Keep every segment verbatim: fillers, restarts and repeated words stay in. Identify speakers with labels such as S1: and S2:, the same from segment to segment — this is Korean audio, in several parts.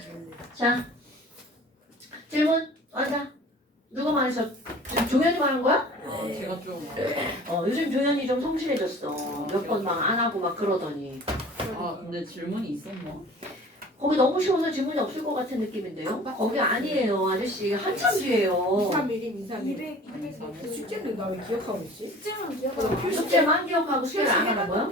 S1: 자, 질문 앉아. 누가 말했어? 지금 종현이 말한 거야?
S2: 아, 제가 좀.
S1: 어, 요즘 종현이 좀 성실해졌어. 몇 번 막 안 하고 막 그러더니.
S2: 아, 근데 질문이 있었나?
S1: 거기 너무 쉬워서 질문이 없을 것 같은 느낌인데요? 거기 아니에요, 아저씨. 한참 뒤에요.
S3: 이삼일임 이삼일.
S4: 이백, 이백 몇
S3: 숙제는 나 왜 기억하고 있지?
S4: 숙제만 기억하고
S1: 숙제만 기억하고 숙제를 안 하는 거야?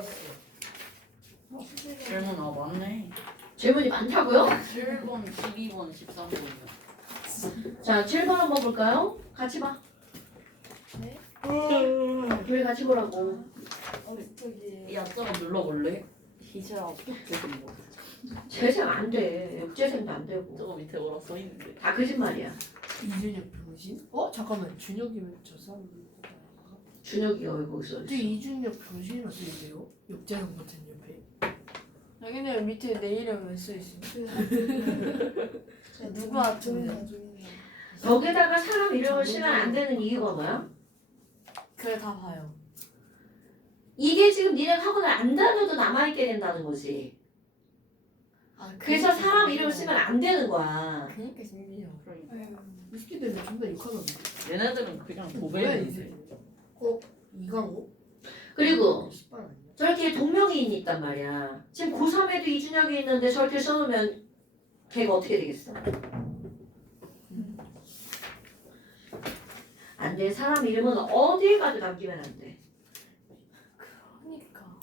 S2: 질문 아 맞네.
S1: 질문이 많다고요?
S2: 칠 번, 십이 번, 십삼 번이요.
S1: 자, 칠 번 한번 볼까요? 같이 봐.
S4: 네?
S1: 둘이 같이 보라고.
S4: 어, 저기
S2: 이 앞자가 눌러볼래? 희재하고 재생 거.
S1: 재생 안 돼. 역재생도 안 되고.
S2: 저거 밑에 뭐라 써 있는데.
S1: 다 거짓말이야.
S3: 이준혁 병신? 어 잠깐만 준혁이면 저 사람 누구다?
S1: 준혁이가 왜 거기서
S3: 근데
S1: 있어?
S3: 이준혁 병신이라 쓰이세요? 역재형 같은 옆에.
S4: 여기는 밑에 내 이름을 쓰이시. 누가
S3: 종이나,
S4: 종이나.
S1: 거기다가 사람 이름을 쓰면 안 되는 이유가 뭐야?
S4: 그래 다 봐요.
S1: 이게 지금 니네 학원을 안 다녀도 남아있게 된다는 거지.
S4: 아,
S1: 그래서 사람 이름을 쓰면 안 되는 거야.
S4: 그니까 신기해요.
S2: 그러니까.
S3: 이 새끼들은 존나 욕하던데.
S2: 얘네들은 그냥
S3: 뭐야 이
S2: 도배인데.
S3: 새끼? 어? 이강호?
S1: 그리고
S3: 십발 아니야?
S1: 저렇게 동명이인이 있단 말이야. 지금 고삼에도 이준혁이 있는데 저렇게 써놓으면 걔가 어떻게 되겠어? 안 돼. 사람 이름은 어디에 가도 남기면 안 돼.
S4: 그러니까.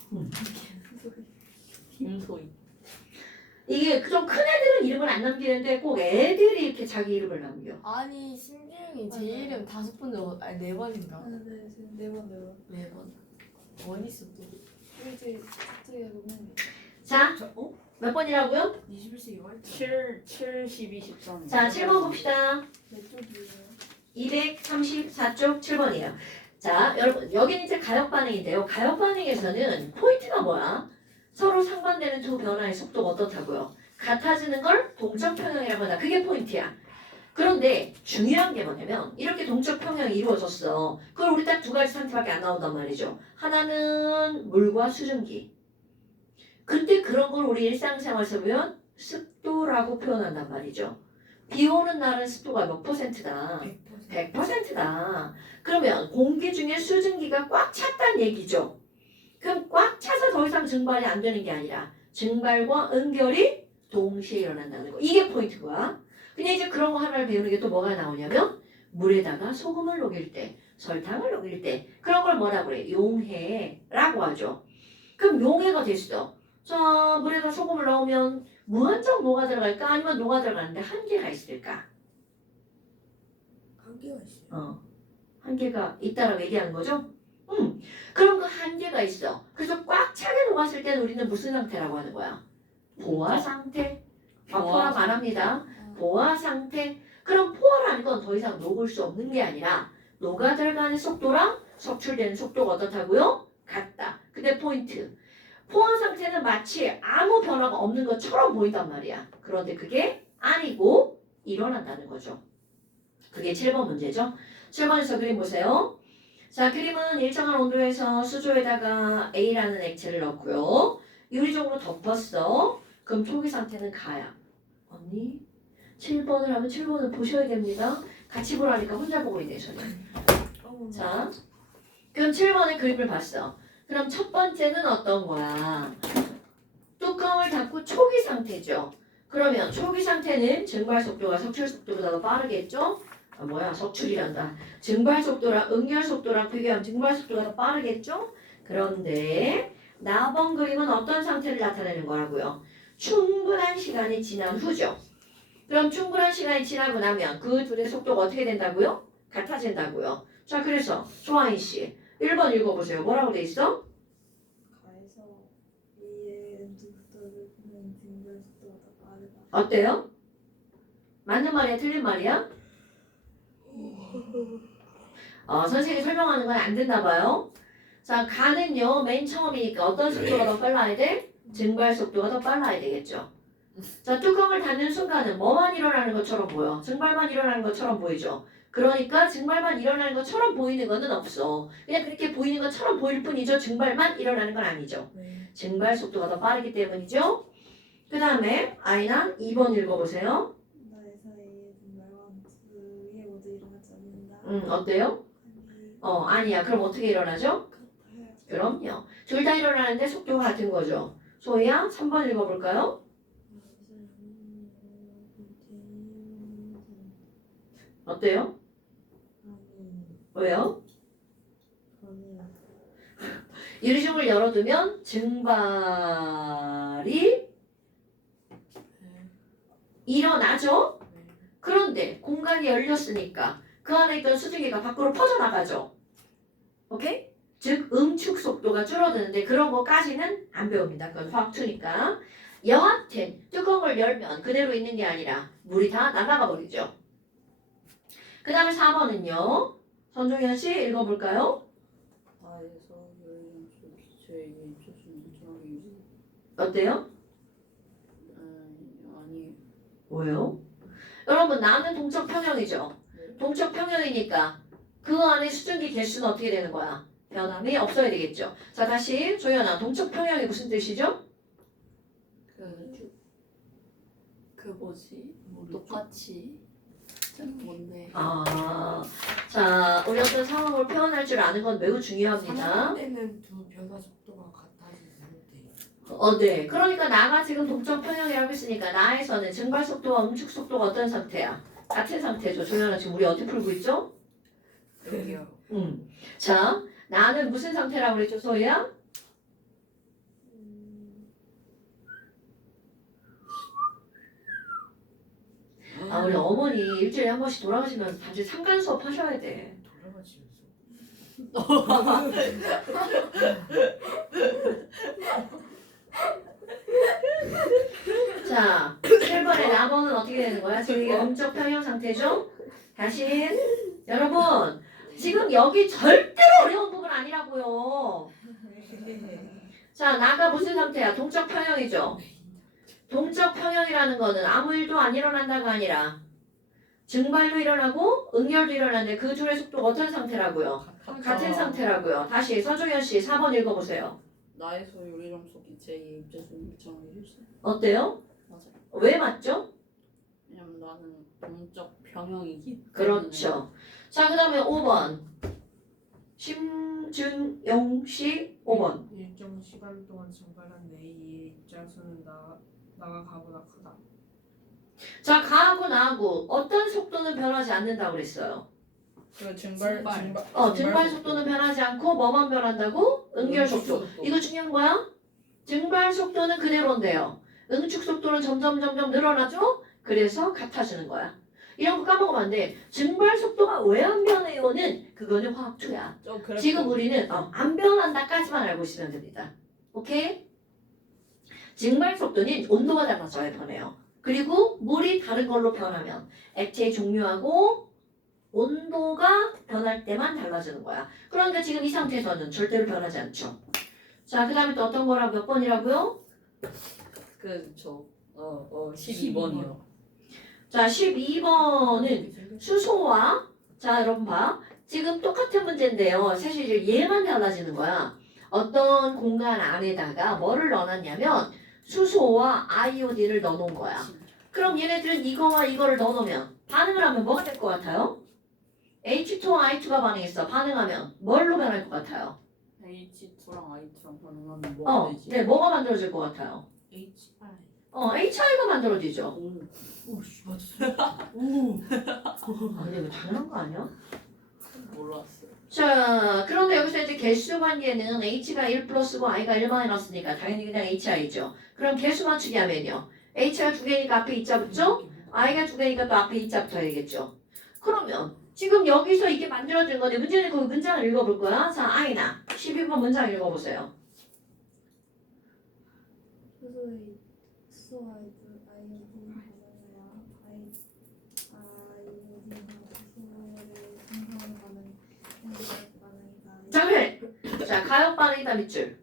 S2: 김소희.
S1: 이게 좀 큰 애들은 이름을 안 남기는데 꼭 애들이 이렇게 자기 이름을 남겨.
S4: 아니 심지웅이 제 이름 다섯 번 적어 아니 네 번인가?
S5: 네, 지금 네번 네번
S4: 네 번. 어디 있어 또?
S5: 일주일 일주일에 보면
S1: 자,
S3: 자, 어?
S1: 몇 번이라고요?
S3: 이십일 세기 말
S2: 칠, 칠, 십이, 십삼.
S1: 자, 칠 번 봅시다.
S5: 몇 쪽이에요?
S1: 이백삼십사 쪽 칠 번이에요. 자, 여러분 여기는 이제 가역 반응인데요. 가역 반응에서는 포인트가 뭐야? 서로 상반되는 두 변화의 속도가 어떻다고요? 같아지는 걸 동적 평형이라고 한다. 그게 포인트야. 그런데 중요한 게 뭐냐면 이렇게 동적 평형이 이루어졌어. 그걸 우리 딱 두 가지 상태밖에 안 나온단 말이죠. 하나는 물과 수증기. 근데 그런 걸 우리 일상생활에서 보면 습도라고 표현한단 말이죠. 비 오는 날은 습도가 몇 퍼센트다? 백 퍼센트다. 그러면 공기 중에 수증기가 꽉 찼다는 얘기죠. 그럼 꽉 차서 더 이상 증발이 안 되는 게 아니라 증발과 응결이 동시에 일어난다는 거. 이게 포인트고요. 근데 이제 그런 거 하나를 배우는 게 또 뭐가 나오냐면 물에다가 소금을 녹일 때, 설탕을 녹일 때 그런 걸 뭐라 그래? 용해라고 하죠. 그럼 용해가 됐어. 자, 물에다 소금을 넣으면 무한정 녹아 들어갈까? 아니면 녹아 들어가는데 한계가 있을까?
S3: 한계가 있어요.
S1: 어, 한계가 있다라고 얘기하는 거죠? 음, 그럼 그 한계가 있어. 그래서 꽉 차게 녹았을 때는 우리는 무슨 상태라고 하는 거야? 보아 상태. 아, 포화 말합니다. 보아 상태. 그럼 포화라는 건 더 이상 녹을 수 없는 게 아니라 녹아 들어가는 속도랑 석출되는 속도가 어떻다고요? 같다. 근데 포인트. 포화 상태는 마치 아무 변화가 없는 것처럼 보인단 말이야. 그런데 그게 아니고 일어난다는 거죠. 그게 칠 번 문제죠. 칠 번에서 그림 보세요. 자, 그림은 일정한 온도에서 수조에다가 A라는 액체를 넣고요. 유리종으로 덮었어. 그럼 초기 상태는 가야. 언니, 칠 번을 하면 칠 번을 보셔야 됩니다. 같이 보라니까 혼자 보고 있네, 저는. 자, 그럼 칠 번의 그림을 봤어. 그럼 첫 번째는 어떤 거야? 뚜껑을 닫고 초기 상태죠. 그러면 초기 상태는 증발 속도가 석출 속도보다 더 빠르겠죠? 아, 뭐야, 석출이란다. 증발 속도랑 응결 속도랑 비교하면 증발 속도가 더 빠르겠죠? 그런데 나번 그림은 어떤 상태를 나타내는 거라고요? 충분한 시간이 지난 후죠. 그럼 충분한 시간이 지나고 나면 그 둘의 속도가 어떻게 된다고요? 같아진다고요. 자, 그래서 조아인 씨, 일 번 읽어보세요. 뭐라고 돼 있어?
S5: 가에서 위의 엔진 속도를 보면 증발 속도가 더 빠르다.
S1: 어때요? 맞는 말이야, 틀린 말이야? 어, 선생님이 설명하는 건 안 됐나 봐요. 자, 가는요, 맨 처음이니까 어떤 속도가 더 빨라야 돼? 증발 속도가 더 빨라야 되겠죠. 자, 뚜껑을 닫는 순간은 뭐만 일어나는 것처럼 보여? 증발만 일어나는 것처럼 보이죠. 그러니까 증발만 일어나는 것처럼 보이는 것은 없어. 그냥 그렇게 보이는 것처럼 보일 뿐이죠. 증발만 일어나는 건 아니죠. 증발 속도가 더 빠르기 때문이죠. 그 다음에 아이나 이 번 읽어보세요.
S5: 나에서 A의 증발과 함수 위에 모두 일어나지 않는다.
S1: 음, 어때요?
S5: 아니,
S1: 어, 아니야. 그럼 어떻게 일어나죠?
S5: 같아요.
S1: 그럼요. 둘 다 일어나는데 속도가 같은 거죠. 소희야, 삼 번 읽어볼까요? 어때요? 왜요? 이리중을 열어두면 증발이 일어나죠? 그런데 공간이 열렸으니까 그 안에 있던 수증기가 밖으로 퍼져나가죠. 오케이? 즉 응축 속도가 줄어드는데 그런 거까지는 안 배웁니다. 그건 화학투니까. 여하튼 뚜껑을 열면 그대로 있는 게 아니라 물이 다 날아가 버리죠. 그 다음에 사 번은요. 선종현 씨 읽어볼까요?
S2: 나에서 열연수 기체의 입체수는 정이
S1: 어때요?
S2: 아니
S1: 왜요? 여러분 나는 동적 평형이죠. 동적 평형이니까 그 안에 수증기 개수는 어떻게 되는 거야? 변함이 없어야 되겠죠. 자 다시 조연아 동적 평형이 무슨 뜻이죠?
S4: 그, 그 뭐지? 똑같이 뭔데?
S1: 아, 자 우리 어떤 상황을 표현할 줄 아는 건 매우 중요합니다.
S3: 때는 두 변화 속도가 같아지는데.
S1: 어, 네. 그러니까 나가 지금 동적 평형이라고 했으니까 나에서는 증발 속도와 응축 속도가 어떤 상태야? 같은 상태죠. 조연아 지금 우리 어떻게 풀고 있죠?
S4: 여기요.
S1: 음. 자 나는 무슨 상태라고 그랬죠, 소희야? 아 우리 어머니 일주일에 한 번씩 돌아가시면서 다시 상간 수업 하셔야 돼.
S3: 돌아가시면서.
S1: 자, 칠 번에 나머는 어떻게 되는 거야? 지금 이게 음적 평형 상태죠? 다시 여러분 지금 여기 절대로 어려운 부분 아니라고요. 자, 나가 무슨 상태야? 동적 평형이죠. 동적 평형이라는 거는 아무 일도 안 일어난다가 아니라 증발도 일어나고 응열도 일어나는데 그 둘의 속도가 어떤 상태라고요? 같은 상태라고요. 다시 서종현 씨 사 번 읽어보세요.
S2: 나에서 요리점수 기체의 입체수는 정이 있어.
S1: 어때요?
S2: 맞아요.
S1: 왜 맞죠?
S2: 왜냐면 나는 동적 평형이기 때문에.
S1: 그렇죠. 자, 그 다음에 오 번. 심준용 씨 오 번.
S3: 일정 시간 동안 증발한 A의 입자수는 나 나가 가보다 크다.
S1: 자, 가하고 나하고 어떤 속도는 변하지 않는다고 그랬어요.
S2: 그 증발
S4: 증발.
S2: 증발
S1: 어, 증발 속도는 변하지 않고 뭐만 변한다고? 응결 속도. 이거 중요한 거야? 증발 속도는 그대로인데요. 응축 속도는 점점 점점 늘어나죠? 그래서 같아지는 거야. 이런 거 까먹으면 안 돼. 증발 속도가 왜 안 변해요는 그거는 화학투야.
S2: 저 그래프
S1: 지금 우리는 어, 안 변한다까지만 알고 있으면 됩니다. 오케이? 증발 속도는 온도가 달라져야 변해요. 그리고 물이 다른 걸로 변하면 액체의 종류하고 온도가 변할 때만 달라지는 거야. 그러니까 지금 이 상태에서는 절대로 변하지 않죠. 자, 그 다음에 또 어떤 거라 몇 번이라고요?
S2: 그저어어 십이 번이요.
S1: 자, 십이 번은 수소와 자, 여러분 봐. 지금 똑같은 문제인데요. 사실 이제 얘만 달라지는 거야. 어떤 공간 안에다가 뭐를 넣어놨냐면 수소와 아이오딘을 넣어놓은 거야. 그럼 얘네들은 이거와 이거를 넣어놓으면 반응을 하면 뭐가 될 것 같아요? 에이치 투와 아이 투가 반응했어. 반응하면 뭘로 변할 것 같아요?
S2: 에이치 투랑 아이 투랑 반응하면 뭐가
S1: 어,
S2: 되지?
S1: 네, 뭐가 만들어질 것 같아요?
S3: H I.
S1: 어, 에이치아이가 만들어지죠.
S2: 오,
S3: 오씨 맞았어. 오.
S1: 아, 근데 이거 당연한 거 아니야?
S2: 몰랐어요.
S1: 자, 그런데 여기서 이제 개수 관계는 H가 일 플러스고 I가 일 마이너스니까 당연히 그냥 에이치아이죠. 그럼 개수 맞추기 하면요. H가 두 개니까 앞에 이자 붙죠? I가 두 개니까 또 앞에 이자 붙어야겠죠. 그러면 지금 여기서 이게 만들어진 건데 문제는 그 문장을 읽어볼 거야. 자, I나 십이 번 문장 읽어보세요.
S5: 수소의 수소와 아이오딘 반응이야. 아이 아이오딘과 수소를 생성하는 반응, 생성 반응이다.
S1: 자, 그래. 자, 가역 반응이다 밑줄.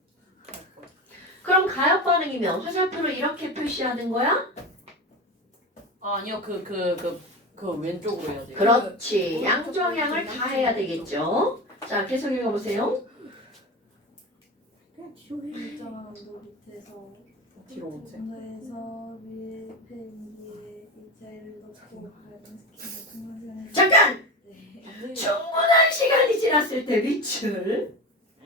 S1: 그럼 가역 반응이면 화살표를 이렇게 표시하는 거야?
S2: 아 아니요 그 그 그 그 왼쪽으로 해야 돼요.
S1: 그렇지. 양정향을 다 해야 되겠죠. 자, 계속 읽어보세요.
S5: 일정한 온도 밑에서
S2: 뒤로 못해.
S5: 동사에서 위에 펜기에 이자를 넣고 발음시키는 동사는
S1: 잠깐!
S5: 네.
S1: 충분한 시간이 지났을 때 밑줄.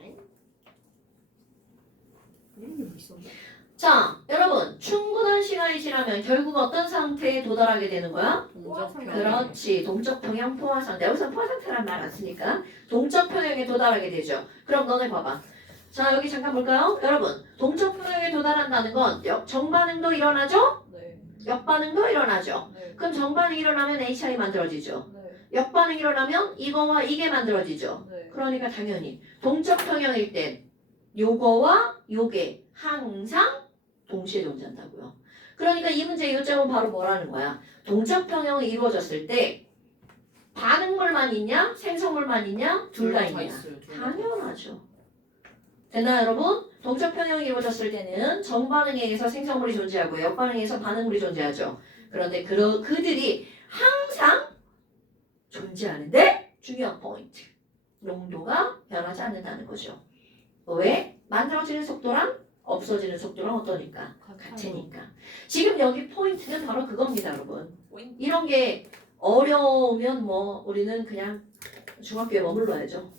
S3: 이런 게 있었나?
S1: 자, 여러분 충분한 시간이 지나면 결국 어떤 상태에 도달하게 되는 거야?
S2: 동적 평행.
S1: 그렇지. 동적 평형 포화 상태. 여기서 포화 상태란 말 안 쓰니까 동적 평형에 도달하게 되죠. 그럼 너네 봐봐. 자, 여기 잠깐 볼까요? 여러분, 동적 평형에 도달한다는 건 역- 정반응도 일어나죠?
S2: 네.
S1: 역반응도 일어나죠.
S2: 네.
S1: 그럼 정반응이 일어나면 에이치아이 만들어지죠.
S2: 네.
S1: 역반응이 일어나면 이거와 이게 만들어지죠.
S2: 네.
S1: 그러니까 당연히 동적 평형일 땐 요거와 요게 항상 동시에 존재한다고요. 그러니까 이 문제 요점은 바로 뭐라는 거야? 동적 평형이 이루어졌을 때 반응물만 있냐? 생성물만 있냐? 둘 다 있냐?
S2: 있어요. 둘 다.
S1: 당연하죠. 됐나요, 여러분? 동적 평형이 이루어졌을 때는 정반응에 의해서 생성물이 존재하고 역반응에 의해서 반응물이 존재하죠. 그런데 그, 그들이 항상 존재하는데 중요한 포인트. 농도가 변하지 않는다는 거죠. 왜? 만들어지는 속도랑 없어지는 속도랑 어떠니까? 같으니까. 지금 여기 포인트는 바로 그겁니다, 여러분.
S2: 포인트.
S1: 이런 게 어려우면 뭐 우리는 그냥 중학교에 머물러야죠.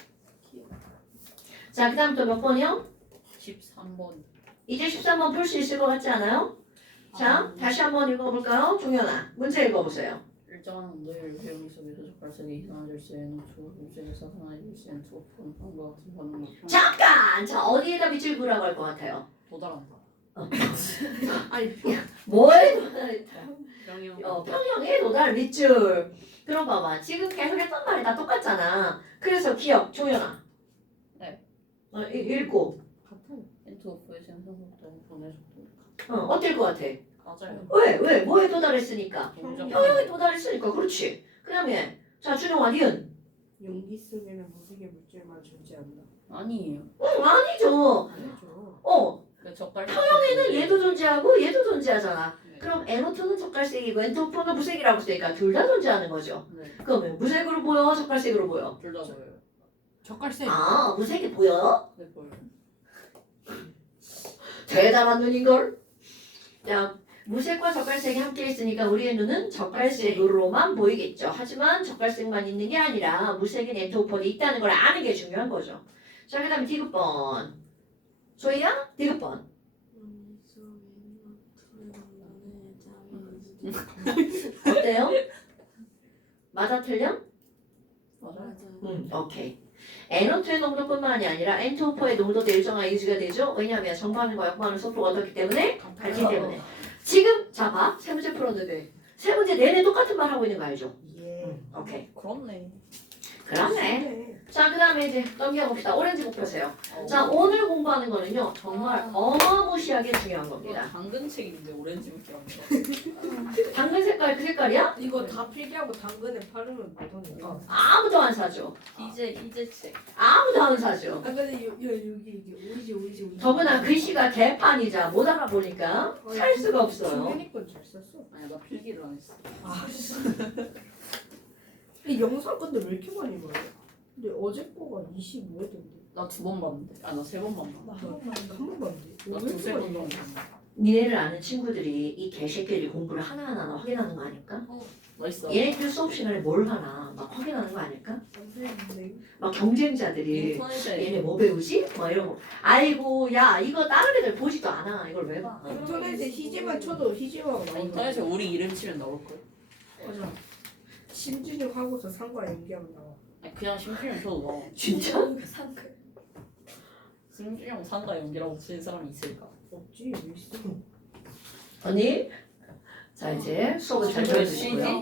S1: 자, 그 다음 또 몇 번이요?
S2: 십삼 번.
S1: 이제 십삼 번 풀 수 있을 것 같지 않아요? 자, 다시 한번 읽어볼까요? 종현아, 문제 읽어보세요.
S2: 일정한 온도를 회용이 속에서 젓갈색이 이상해질 수 있는 두 음색에서 하나해질 수 있는 두 분과 같은 반응을
S1: 잠깐! 자, 어디에다 밑줄 그으라고 할 것 같아요?
S2: 도달한다.
S3: 아니
S1: 뭐에 도달했다?
S2: 평형.
S1: 어, 평형에 도달 밑줄. 그럼 봐봐. 지금 계속 했던 말이 다 똑같잖아. 그래서 기억, 종현아.
S2: 네.
S1: 어, 이- 읽고.
S3: 같아요.
S2: 엔트워프의 생성 속도, 보내 속도.
S1: 어, 어떨 것 같아?
S2: 맞아요.
S1: 왜? 왜? 뭐에 도달했으니까?
S2: 동적
S1: 평형에 도달했으니까. 그렇지. 그 다음에 자, 준영아, 니은.
S3: 용기 속에는 무색의 물질만 존재한다.
S2: 아니에요.
S1: 응, 아니죠.
S3: 아니죠.
S1: 어,
S2: 그 젓갈.
S1: 평형에는 얘도 존재하고 얘도 존재하잖아.
S2: 네.
S1: 그럼 에노트는 젓갈색이고 엔토포는 무색이라고 했으니까 둘 다 존재하는 거죠.
S2: 네.
S1: 그러면 무색으로 보여? 젓갈색으로 보여?
S2: 둘다 보여요.
S3: 젓갈색.
S1: 아, 무색이 보여?
S2: 네 보여요.
S1: 대단한 눈인걸? 자, 무색과 젓갈색이 함께 있으니까 우리의 눈은 젓갈색으로만 보이겠죠. 하지만 젓갈색만 있는 게 아니라 무색인 엔토폰이 있다는 걸 아는 게 중요한 거죠. 자, 그 다음에 디귿번. 조이야? 디귿번. 어때요? 맞아 틀려?
S2: 맞아요.
S1: 음, 오케이. 에노트의 농도뿐만이 아니라 엔토퍼의 농도도 일정하게 유지가 되죠. 왜냐하면 정반응과 역반응 속도가 어떻기 때문에 같기 때문에. 지금 자 봐. 세 문제 풀었는데 세 문제 내내 똑같은 말 하고 있는 거 알죠?
S3: 예.
S1: 오케이.
S2: 그렇네.
S1: 그렇네. 자, 그 다음에 이제 넘겨봅시다. 오렌지북 펴세요.
S2: 어.
S1: 자, 오늘 공부하는 거는요. 정말
S2: 아.
S1: 어마무시하게 중요한
S2: 이거
S1: 겁니다.
S2: 당근 책인데 오렌지 물기랍니다.
S1: 당근 색깔 그 색깔이야?
S3: 이거 다 필기하고 당근에 팔으면 못 오니까.
S1: 아무도 안 사죠.
S2: 이제 이제 책.
S1: 아무도 안 사죠.
S3: 아 근데 요, 요 여기 이게 오이지 오이지 오이지.
S1: 더구나 글씨가 개판이자 못 알아보니까 살 수가 없어요.
S3: 중현이 건잘 썼어.
S2: 아니 나 필기를 안 했어.
S3: 아. 이 영상 건데 왜 이렇게 많이 봐요? 근데 어제 거가 이십오 회던데.
S2: 나 두 번 봤는데. 아 나 세 번 봤나?
S3: 나한 번만 한번 봤는데.
S2: 나
S3: 왜
S2: 두세
S3: 이렇게
S2: 번
S3: 많이
S2: 봤나?
S3: 봐?
S1: 니네를 아는 친구들이 이 개새끼들이 공부를 하나하나 확인하는 거 아닐까?
S2: 맛있어.
S1: 얘네들 수업 시간에 뭘 하나 막 확인하는 거 아닐까?
S3: 선생님.
S1: 막 경쟁자들이
S2: 인터넷에
S1: 얘네 뭐 배우지? 막 이런 거. 아이고 야 이거 다른 애들 보지도 않아. 이걸 왜 봐?
S3: 인터넷에 희지만 쳐도 희지만
S2: 아, 인터넷에 우리 이름 치면 나올 걸.
S3: 맞아. 심준혁 하고서 상과 연기하면 나와.
S2: 아니 그냥 심지어 쳐도 나와.
S1: 진짜?
S2: 심지어 상가 연기라고 치는 사람이 있을까?
S3: 없지 왜 있어?
S1: 언니 자 이제 수업을 잘 들어주시고요.